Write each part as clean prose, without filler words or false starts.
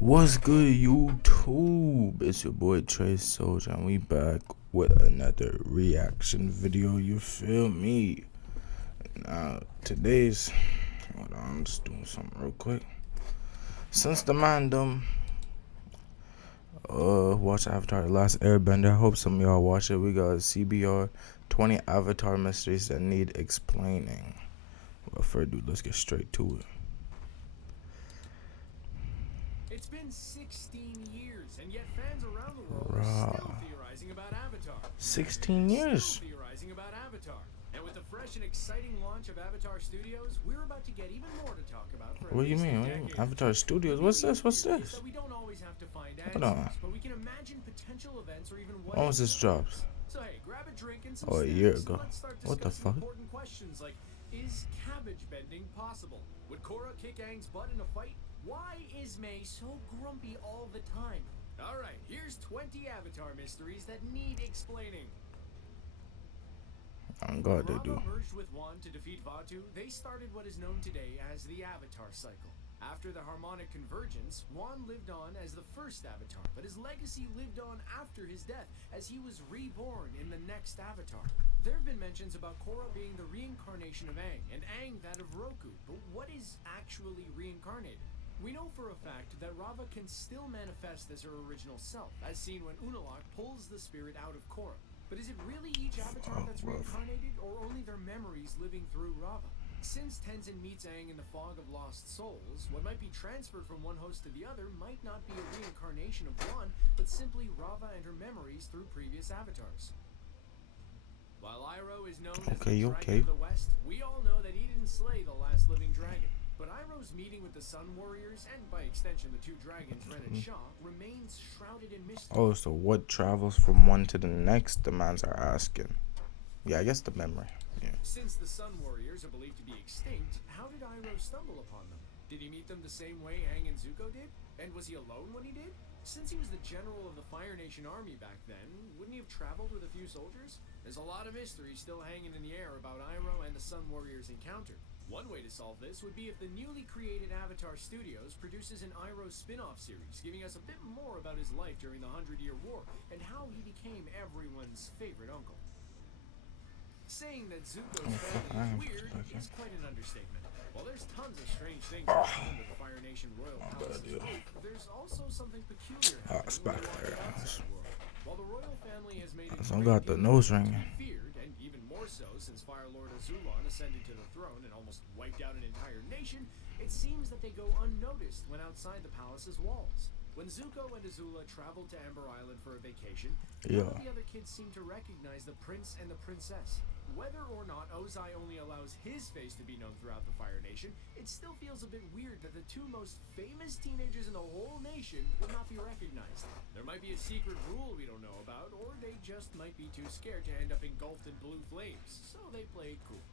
What's good, YouTube? It's your boy Trey Soldier, and we back with another reaction video. You feel me? Now, today's. Hold on, I'm just doing something real quick. Since the mandem watch Avatar: The Last Airbender, I hope some of y'all watch it. We got CBR 20 Avatar mysteries that need explaining. Without further ado, let's get straight to it. It's been 16 years, and yet fans around the world are still theorizing about Avatar. 16 years. Still theorizing about Avatar. And with the fresh and exciting launch of Avatar Studios, we're about to get even more to talk about for What do you mean? Avatar Studios? What's this? What's this? So we don't always have to find Hold on. answers, but we can imagine potential events or even what. When was this dropped? So hey, grab a drink and some Oh, a snacks, year and ago. let's start What the discussing fuck? important questions like: is cabbage bending possible? Would Korra kick Aang's butt in a fight? Why is May so grumpy all the time? Alright, here's 20 Avatar mysteries that need explaining. On God, they do. Rava merged with Wan to defeat Vaatu. They started what is known today as the Avatar cycle. After the harmonic convergence, Wan lived on as the first Avatar, but his legacy lived on after his death, as he was reborn in the next Avatar. There have been mentions about Korra being the reincarnation of Aang, and Aang that of Roku, but what is actually reincarnated? We know for a fact that Rava can still manifest as her original self, as seen when Unalaq pulls the spirit out of Korra. But is it really each Avatar that's reincarnated, or only their memories living through Rava? Since Tenzin meets Aang in the Fog of Lost Souls, what might be transferred from one host to the other might not be a reincarnation of one, but simply Rava and her memories through previous Avatars. While Iroh is known as the Dragon of the West, we all know that he didn't slay the last living dragon. But Iroh's meeting with the Sun Warriors, and by extension the two dragons, Ren and Shaw, remains shrouded in mystery. Oh, so what travels from one to the next, the mans are asking. Yeah, I guess the memory. Yeah. Since the Sun Warriors are believed to be extinct, how did Iroh stumble upon them? Did he meet them the same way Aang and Zuko did? And was he alone when he did? Since he was the general of the Fire Nation army back then, wouldn't he have traveled with a few soldiers? There's a lot of mystery still hanging in the air about Iroh and the Sun Warriors' encounter. One way to solve this would be if the newly created Avatar Studios produces an Iroh spin-off series, giving us a bit more about his life during the 100-Year War, and how he became everyone's favorite uncle. Saying that Zuko's family is weird is quite an understatement. While there's tons of strange things going on with the Fire Nation royal palaces, there's also something peculiar happening in the outside world. While the royal family has made it got the nose ringing. feared, and even more so since Fire Lord Azulon ascended to the throne and almost wiped out an entire nation, it seems that they go unnoticed when outside the palace's walls. When Zuko and Azula traveled to Amber Island for a vacation, none of the other kids seem to recognize the prince and the princess. Whether or not Ozai only allows his face to be known throughout the Fire Nation, it still feels a bit weird that the two most famous teenagers in the whole nation would not be recognized. There might be a secret rule we don't know about, or they just might be too scared to end up engulfed in blue flames, so they play it cool.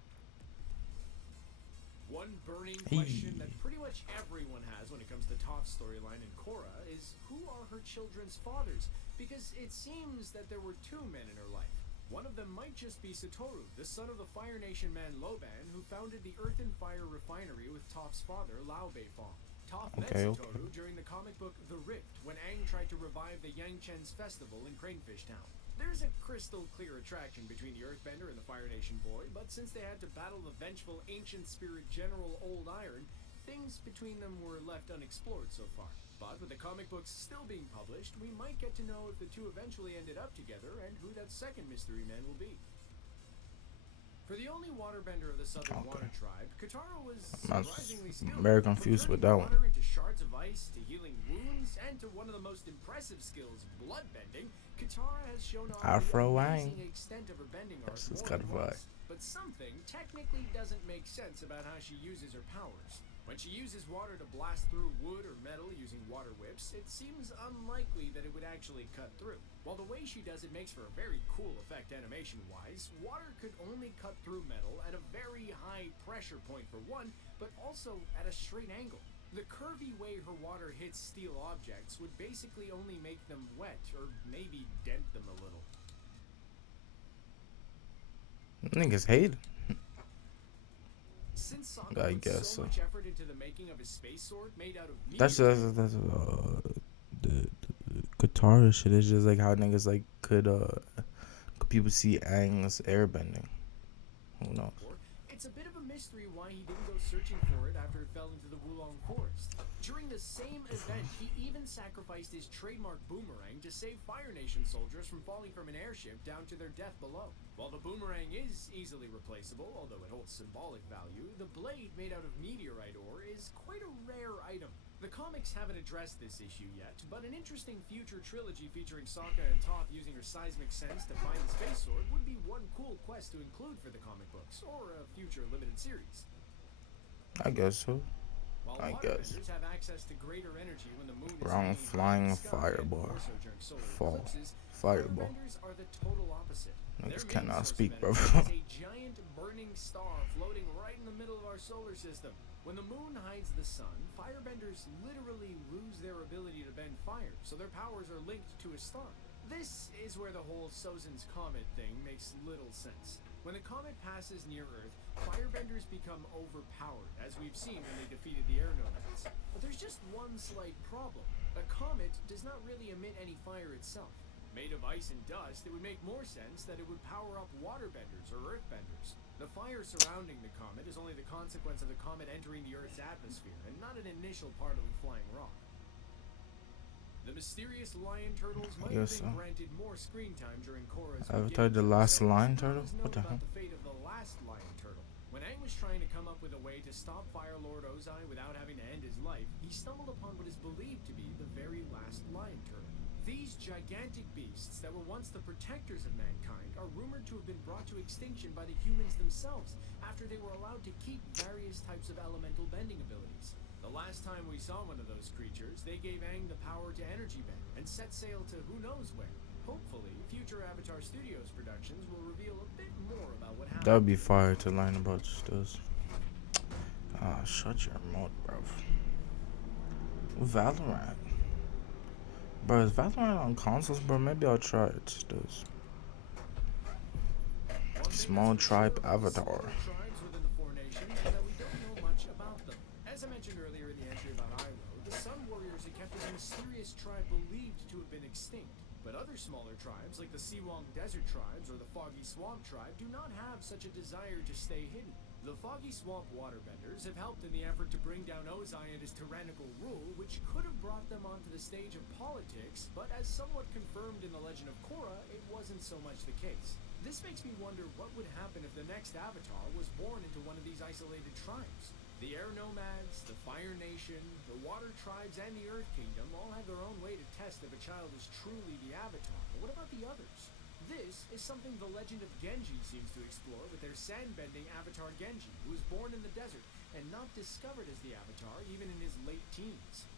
One burning question that pretty much everyone has when it comes to Toph's storyline in Korra is who are her children's fathers? Because it seems that there were two men in her life. One of them might just be Satoru, the son of the Fire Nation man Loban, who founded the Earth and Fire refinery with Toph's father, Lao Beifong. Toph met Satoru during the comic book The Rift, when Aang tried to revive the Yangchen's festival in Cranefish Town. There's a crystal clear attraction between the Earthbender and the Fire Nation boy, but since they had to battle the vengeful ancient spirit General Old Iron, things between them were left unexplored so far. But with the comic books still being published, we might get to know if the two eventually ended up together and who that second mystery man will be. For the only waterbender of the Southern Water Tribe, Katara was surprisingly skilled. Very confused with that one. Water into shards of ice, to healing wounds, and to one of the most impressive skills, bloodbending, Katara has shown off the amazing extent of her bending art more than once. But something technically doesn't make sense about how she uses her powers. When she uses water to blast through wood or metal using water whips, it seems unlikely that it would actually cut through. While the way she does it makes for a very cool effect animation-wise, water could only cut through metal at a very high pressure point for one, but also at a straight angle. The curvy way her water hits steel objects would basically only make them wet, or maybe dent them a little. Niggas hate. Since Sokka I put guess so so. much effort into the making of his space sword made out of That's meteorite, the Katara shit. It's just like how niggas like could people see Aang's airbending? Who knows? it's a bit of a mystery why he didn't go searching for it after it fell into the Wulong Forest. During the same event, he even sacrificed his trademark boomerang to save Fire Nation soldiers from falling from an airship down to their death below. While the boomerang is easily replaceable, although it holds symbolic value, the blade made out of meteorite ore is quite a rare item. The comics haven't addressed this issue yet, but an interesting future trilogy featuring Sokka and Toph using her seismic sense to find the space sword would be one cool quest to include for the comic books, or a future limited series. I guess so. While I guess. waterbenders have access to greater energy when the moon is Brown hanging high in flying the sky, and fireball. more so during solar Fall. eclipses, Fireball. firebenders are the total opposite. Niggas Their main cannot source speak, of bro. energy is a giant burning star floating right in the middle of our solar system. When the moon hides the sun, firebenders literally lose their ability to bend fire, so their powers are linked to a star. This is where the whole Sozin's Comet thing makes little sense. When the comet passes near Earth, firebenders become overpowered, as we've seen when they defeated the air nomads. But there's just one slight problem. A comet does not really emit any fire itself. Made of ice and dust, it would make more sense that it would power up waterbenders or earthbenders. The fire surrounding the comet is only the consequence of the comet entering the Earth's atmosphere, and not an initial part of a flying rock. The mysterious lion turtles might have been granted more screen time during Korra's Avatar the last lion turtle? What What the hell? the fate of the last lion turtle? When Aang was trying to come up with a way to stop Fire Lord Ozai without having to end his life, he stumbled upon what is believed to be the very last lion turtle. These gigantic beasts that were once the protectors of mankind are rumored to have been brought to extinction by the humans themselves after they were allowed to keep various types of elemental bending abilities. The last time we saw one of those creatures, they gave Aang the power to energy bend and set sail to who knows where. Hopefully, future Avatar Studios productions will reveal a bit more about what happened. That would be fire to learn about this. Ah, shut your mouth, bro. Valorant. Bro, is Valorant on consoles, bro? Maybe I'll try it. Stills. Small tribe avatar. Tribes within the Four Nations is that we don't know much about them. As I mentioned earlier in the entry about Iroh, the Sun Warriors are kept as a mysterious tribe believed to have been extinct. But other smaller tribes, like the Siwang Desert Tribes or the Foggy Swamp Tribe, do not have such a desire to stay hidden. The Foggy Swamp Waterbenders have helped in the effort to bring down Ozai and his tyrannical rule, which could have brought them onto the stage of politics, but as somewhat confirmed in the Legend of Korra, it wasn't so much the case. This makes me wonder what would happen if the next Avatar was born into one of these isolated tribes. The Air Nomads, the Fire Nation, the Water Tribes, and the Earth Kingdom all have their own way to test if a child is truly the Avatar. But what about the others? This is something the legend of Genji seems to explore with their sand-bending Avatar Genji, who was born in the desert and not discovered as the Avatar even in his late teens.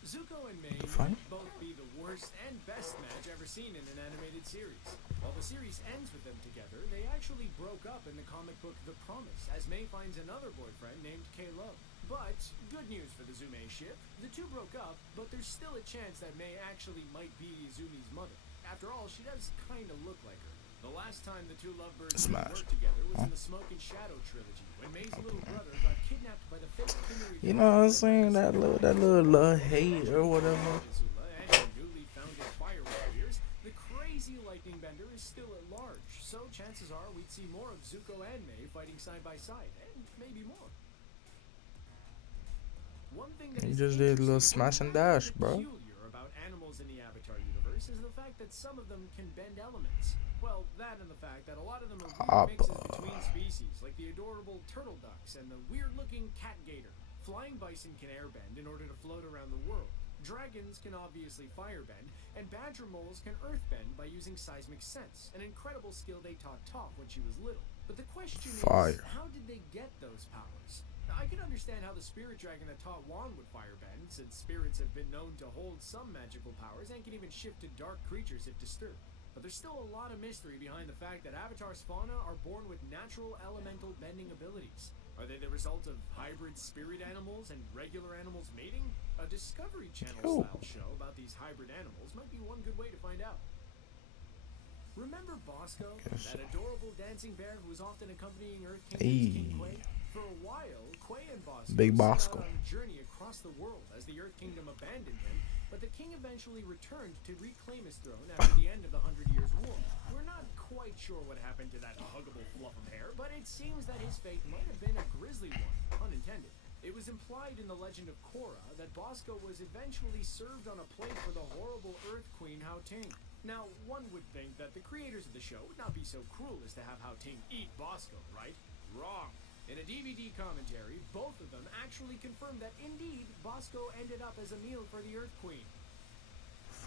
Zuko and Mei might both be the worst and best match ever seen in an animated series. While the series ends with them together, they actually broke up in the comic book The Promise, as Mei finds another boyfriend named Kalo. But, good news for the Zume ship, the two broke up, but there's still a chance that Mei actually might be Izumi's mother. After all, she does kinda look like her. The last time the two lovebirds worked together was in the Smoke and Shadow trilogy, when Mei's little brother got kidnapped by the fake Kimmery. You know what I'm saying? That little hate or whatever. And her newly founded Fire Warriors, the crazy lightning bender is still at large, so chances are we'd see more of Zuko and Mei fighting side by side, and maybe more. One thing that you just did a little smash and dash, bro. Peculiar about animals in the Avatar universe is the fact that some of them can bend elements. Well, that and the fact that a lot of them are weird mixes between species, like the adorable turtle ducks and the weird-looking cat gator. Flying bison can airbend in order to float around the world. Dragons can obviously firebend, and badger moles can earthbend by using seismic sense, an incredible skill they taught Toph when she was little. But the question is, how did they get those powers? I can understand how the spirit dragon that taught Wan would firebend, since spirits have been known to hold some magical powers and can even shift to dark creatures if disturbed. But there's still a lot of mystery behind the fact that Avatar's fauna are born with natural elemental bending abilities. Are they the result of hybrid spirit animals and regular animals mating? A Discovery Channel style show about these hybrid animals might be one good way to find out. Remember Bosco, that adorable dancing bear who was often accompanying Earth Kingdom's King Quay? For a while, Quay and Bosco Big set Bosco. out on a journey across the world as the Earth Kingdom abandoned him, but the king eventually returned to reclaim his throne after the end of the 100 Years' War. We're not quite sure what happened to that huggable fluff of hair, but it seems that his fate might have been a grisly one, pun intended. It was implied in the legend of Korra that Bosco was eventually served on a plate for the horrible Earth Queen Hao Ting. Now, one would think that the creators of the show would not be so cruel as to have Hao Ting eat Bosco, right? Wrong. In a DVD commentary, both of them actually confirmed that indeed, Bosco ended up as a meal for the Earth Queen.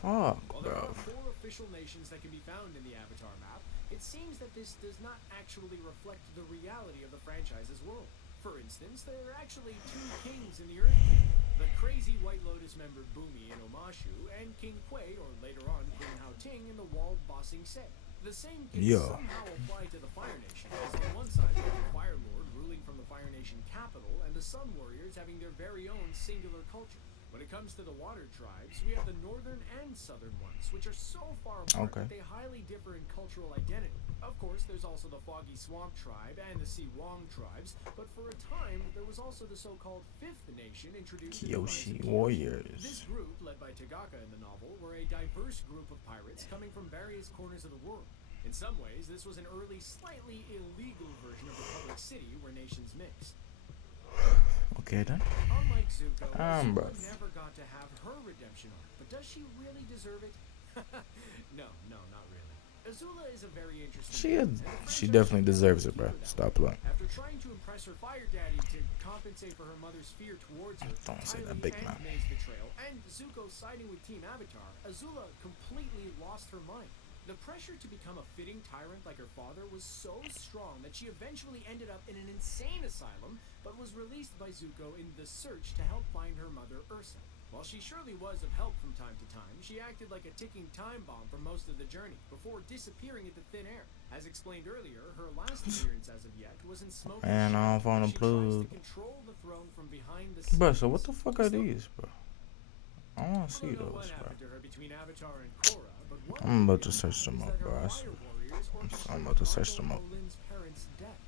Fuck, While there bro. are 4 official nations that can be found in the Avatar map, it seems that this does not actually reflect the reality of the franchise's world. For instance, there are actually 2 kings in the Earth Kingdom, the crazy White Lotus member Bumi in Omashu, and King Quay, or later on Queen Hao Ting, in the walled Bossing Se. The same can somehow apply to the Fire Nation, as on one side we have the Fire Lord ruling from the Fire Nation capital, and the Sun Warriors having their very own singular culture. When it comes to the water tribes, we have the northern and southern ones, which are so far apart that they highly differ in cultural identity. Of course, there's also the Foggy Swamp tribe and the Si Wong tribes, but for a time, there was also the so-called Fifth Nation introduced in the Rise Kyoshi of Warriors. This group, led by Tagaka in the novel, were a diverse group of pirates coming from various corners of the world. In some ways, this was an early, slightly illegal version of the public city where nations mix. Okay then. Unlike Zuko, Azula Bro. never got to have her redemption arc, but does she really deserve it? No, not really. Azula is a very interesting She definitely deserves it, bro. Stop playing. After trying to impress her fire daddy to compensate for her mother's fear towards her, Don't say that, Tylee big and man. May's betrayal, and Zuko siding with Team Avatar, Azula completely lost her mind. The pressure to become a fitting tyrant like her father was so strong that she eventually ended up in an insane asylum, but was released by Zuko in the search to help find her mother Ursa. While she surely was of help from time to time, she acted like a ticking time bomb for most of the journey, before disappearing into thin air. As explained earlier, her last appearance as of yet was in Smoke Man, I don't wanna she tries to plug. control the throne from behind the Bro, so scenes. what the fuck are these, bro? I wanna I see don't know what those, bro. happened to her between Avatar and Korra, but one I'm about to thing search them is up, that her bro. fire warriors orchestrated I'm about to search Marco them up. Olin's parents' death.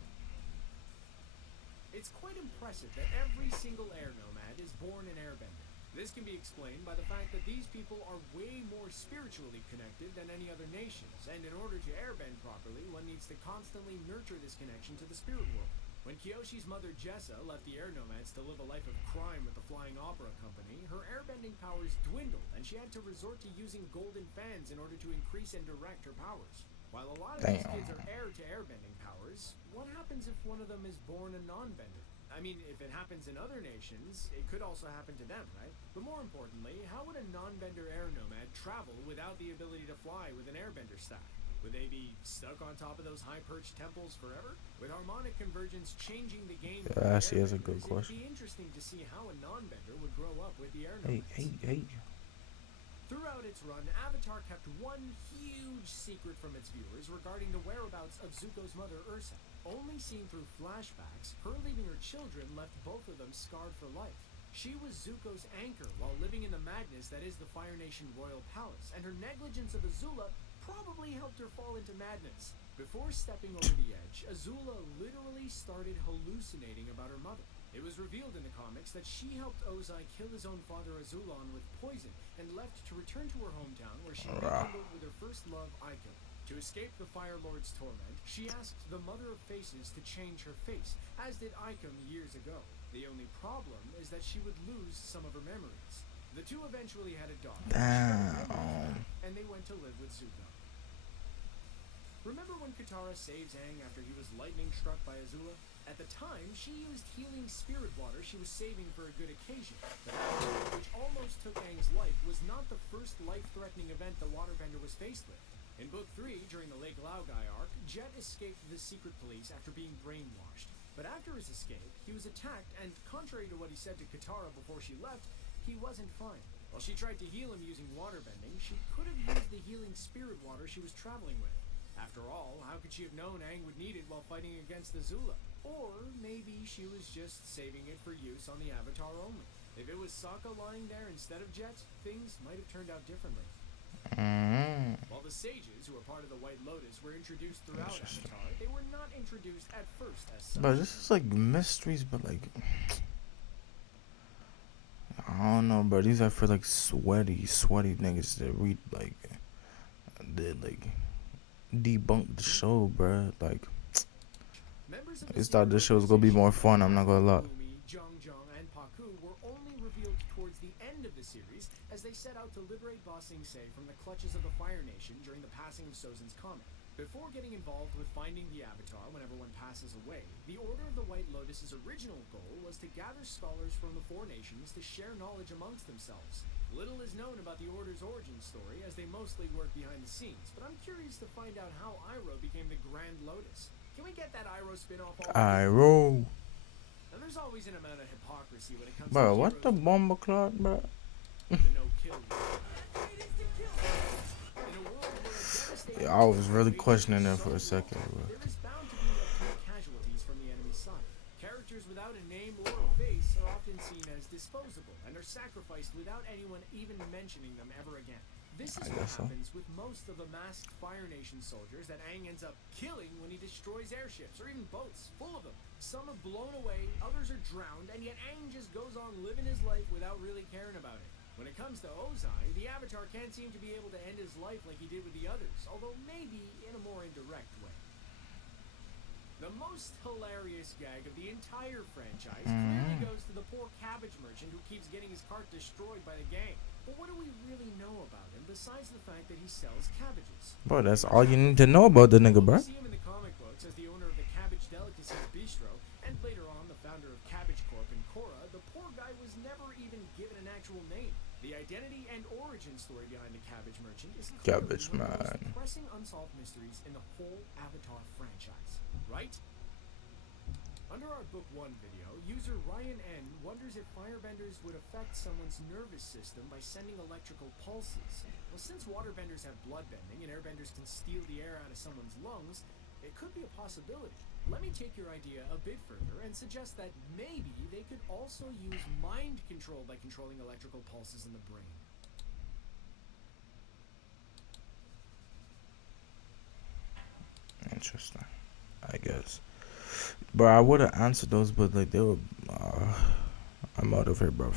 It's quite impressive that every single air nomad is born an airbender. This can be explained by the fact that these people are way more spiritually connected than any other nations, and in order to airbend properly, one needs to constantly nurture this connection to the spirit world. When Kyoshi's mother Jessa left the air nomads to live a life of crime with the Flying Opera Company, her airbending powers dwindled, and she had to resort to using golden fans in order to increase and direct her powers. While a lot of these kids are heir to airbending powers, what happens if one of them is born a non-bender? I mean, if it happens in other nations, it could also happen to them, right? But more importantly, how would a non-bender air nomad travel without the ability to fly with an airbender staff? Would they be stuck on top of those high-perched temples forever? With harmonic convergence changing the game, Yeah, she has a good question. it'd be interesting to see how a non-bender would grow up with the air nomads. Hey. Throughout its run, Avatar kept one huge secret from its viewers regarding the whereabouts of Zuko's mother, Ursa. Only seen through flashbacks, her leaving her children left both of them scarred for life. She was Zuko's anchor while living in the madness that is the Fire Nation Royal Palace, and her negligence of Azula probably helped her fall into madness. Before stepping over the edge, Azula literally started hallucinating about her mother. It was revealed in the comics that she helped Ozai kill his own father Azulon with poison and left to return to her hometown where she rekindled with her first love, Aiko. To escape the Fire Lord's torment, she asked the Mother of Faces to change her face, as did Aikom years ago. The only problem is that she would lose some of her memories. The two eventually had a daughter, and they went to live with Zuko. Remember when Katara saved Aang after he was lightning struck by Azula? At the time, she used healing spirit water she was saving for a good occasion. The battle, which almost took Aang's life, was not the first life-threatening event the waterbender was faced with. In Book 3, during the Lake Laogai arc, Jet escaped the secret police after being brainwashed. But after his escape, he was attacked, and contrary to what he said to Katara before she left, he wasn't fine. While she tried to heal him using waterbending, she could have used the healing spirit water she was traveling with. After all, how could she have known Aang would need it while fighting against the Zula? Or maybe she was just saving it for use on the Avatar only. If it was Sokka lying there instead of Jet, things might have turned out differently. While the sages, who are part of the White Lotus, were introduced throughout Interesting. Avatar, they were not introduced at first as such. But this is like mysteries, but like I don't know, bro. These are for like sweaty niggas that read like that like debunk the show, bro. Like Members of I just thought this show was gonna be more fun. I'm not gonna lie. Lumi, Zhang, and Paku were only revealed towards the end of the series as they set out to liberate Ba Sing Se from the clutches of the Fire Nation during the passing of Sozin's comet. Before getting involved with finding the Avatar whenever one passes away, the Order of the White Lotus's original goal was to gather scholars from the Four Nations to share knowledge amongst themselves. Little is known about the Order's origin story as they mostly work behind the scenes, but I'm curious to find out how Iroh became the Grand Lotus. Can we get that Iroh spin-off already? Iroh. And there's always an amount of hypocrisy when it comes Bro, to what the heroes bomber clock, bro? the no-kill rule. In a world where a devastating Yeah, I was really rage questioning is that for a so second, raw, bro. there is bound to be a few casualties from the enemy side. Characters without a name or a face are often seen as disposable and are sacrificed without anyone even mentioning them ever again. This is I what guess so. happens with most of the masked Fire Nation soldiers that Aang ends up killing when he destroys airships or even boats full of them. Some are blown away, others are drowned, and yet Aang just goes on living his life without really caring about it. When it comes to Ozai, the Avatar can't seem to be able to end his life like he did with the others, although maybe in a more indirect way. The most hilarious gag of the entire franchise clearly goes to the poor cabbage merchant who keeps getting his cart destroyed by the gang. But what do we really know about him besides the fact that he sells cabbages? Bro, that's all you need to know about the nigga, bro. We see him in the comic books as the owner of the Cabbage Delicacies Bistro, and later on the founder of Cabbage Corp in Korra. The poor guy was never even given an actual name. The identity and origin story behind the Cabbage Merchant is clearly Cabbage one of the Man. most pressing unsolved mysteries in the whole Avatar franchise, right? Under our Book 1 video, user Ryan N wonders if firebenders would affect someone's nervous system by sending electrical pulses. Well, since waterbenders have bloodbending and airbenders can steal the air out of someone's lungs, it could be a possibility. Let me take your idea a bit further and suggest that maybe they could also use mind control by controlling electrical pulses in the brain. Interesting, I guess. Bro, I would have answered those, but like they were. I'm out of here, bro.